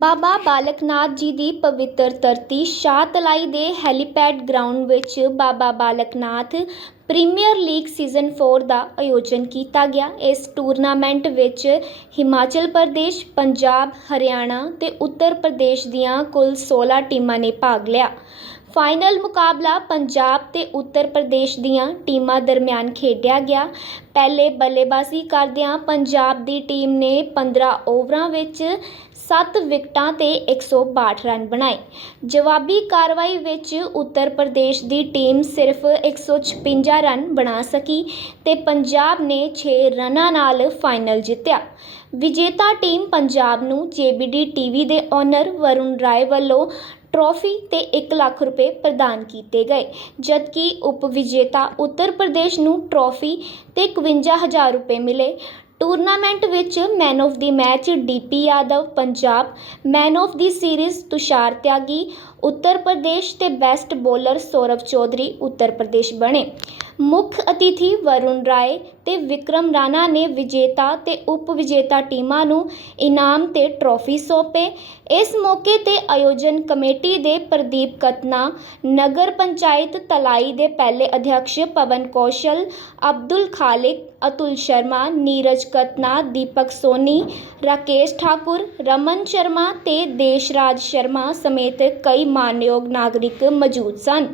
ਬਾਬਾ ਬਾਲਕ ਨਾਥ ਜੀ ਦੀ ਪਵਿੱਤਰ ਧਰਤੀ ਸ਼ਾਹਤਲਾਈ ਦੇ ਹੈਲੀਪੈਡ ਗਰਾਊਂਡ ਵਿੱਚ Baba Balak Nath premier league season 4 ਦਾ ਆਯੋਜਨ ਕੀਤਾ ਗਿਆ। ਇਸ ਟੂਰਨਾਮੈਂਟ ਵਿੱਚ ਹਿਮਾਚਲ ਪ੍ਰਦੇਸ਼, ਪੰਜਾਬ, ਹਰਿਆਣਾ ਤੇ ਉੱਤਰ ਪ੍ਰਦੇਸ਼ ਦੀਆਂ ਕੁੱਲ 16 ਟੀਮਾਂ ਨੇ ਭਾਗ ਲਿਆ। ਫਾਈਨਲ ਮੁਕਾਬਲਾ ਪੰਜਾਬ ਤੇ ਉੱਤਰ ਪ੍ਰਦੇਸ਼ ਦੀਆਂ ਟੀਮਾਂ ਦਰਮਿਆਨ ਖੇਡਿਆ ਗਿਆ। ਪਹਿਲੇ ਬੱਲੇਬਾਜ਼ੀ ਕਰਦਿਆਂ ਪੰਜਾਬ ਦੀ ਟੀਮ ਨੇ 15 ਓਵਰਾਂ ਵਿੱਚ 7 ਵਿਕਟਾਂ ਤੇ 162 ਰਨ ਬਣਾਏ। ਜਵਾਬੀ ਕਾਰਵਾਈ ਵਿੱਚ ਉੱਤਰ ਪ੍ਰਦੇਸ਼ ਦੀ ਟੀਮ ਸਿਰਫ 156 ਰਨ ਬਣਾ ਸਕੀ ਤੇ ਪੰਜਾਬ ਨੇ 6 ਰਨਾਂ ਨਾਲ ਫਾਈਨਲ ਜਿੱਤਿਆ। ਵਿਜੇਤਾ ਟੀਮ ਪੰਜਾਬ ਨੂੰ JBD ਟੀਵੀ ਦੇ ਓਨਰ ਵਰੁਣ ਰਾਏ ਵੱਲੋਂ ਟਰੋਫੀ ਤੇ 1 ਲੱਖ ਰੁਪਏ ਪ੍ਰਦਾਨ ਕੀਤੇ ਗਏ, ਜਦਕਿ ਉਪ ਵਿਜੇਤਾ ਉੱਤਰ ਪ੍ਰਦੇਸ਼ ਨੂੰ ਟਰੋਫੀ ਤੇ 51000 ਰੁਪਏ ਮਿਲੇ। ਟੂਰਨਾਮੈਂਟ ਵਿੱਚ man of the match DP Yadav, Punjab, man of the series Tushar Tyagi Uttar Pradesh ਤੇ ਬੈਸਟ ਬੋਲਰ ਸੌਰਵ ਚੌਧਰੀ ਉੱਤਰ ਪ੍ਰਦੇਸ਼ ਬਣੇ। ਮੁੱਖ ਅਤਿਥੀ ਵਰੁਣ ਰਾਏ ਅਤੇ ਵਿਕਰਮ ਰਾਣਾ ਨੇ ਵਿਜੇਤਾ ਅਤੇ ਉਪ ਵਿਜੇਤਾ ਟੀਮਾਂ ਨੂੰ ਇਨਾਮ ਅਤੇ ਟਰੋਫੀ ਸੌਂਪੇ। ਇਸ ਮੌਕੇ ਤੇ ਆਯੋਜਨ ਕਮੇਟੀ ਦੇ ਪ੍ਰਦੀਪ ਕਤਨਾ, ਨਗਰ ਪੰਚਾਇਤ ਤਲਾਈ ਦੇ ਪਹਿਲੇ ਅਧਿਕਸ਼ ਪਵਨ ਕੌਸ਼ਲ, ਅਬਦੁਲ ਖਾਲਿਕ, ਅਤੁਲ ਸ਼ਰਮਾ, ਨੀਰਜ ਕਤਨਾ, ਦੀਪਕ ਸੋਨੀ, ਰਾਕੇਸ਼ ਠਾਕੁਰ, ਰਮਨ ਸ਼ਰਮਾ ਤੇ ਦੇਸ਼ਰਾਜ ਸ਼ਰਮਾ ਸਮੇਤ ਕਈ ਮਾਨਯੋਗ ਨਾਗਰਿਕ ਮੌਜੂਦ ਸਨ।